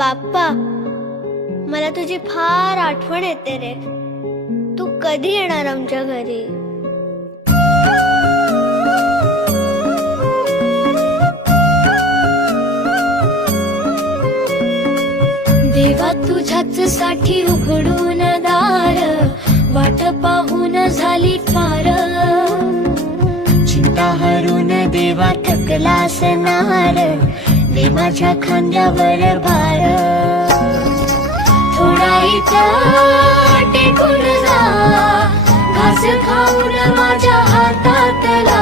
बाप्पा, मला तुझी फार आठवण येते रे. तू कधी येणार आमच्या घरी? देवा तुझ्याच साठी उघडून दार, वाट पाहून झाली फार. चिंता हरून देवा थकला असणार, दे माझ्या खांद्यावर भार. थोडा इथं टेकून जा, घास खाऊन माझ्या हातातला.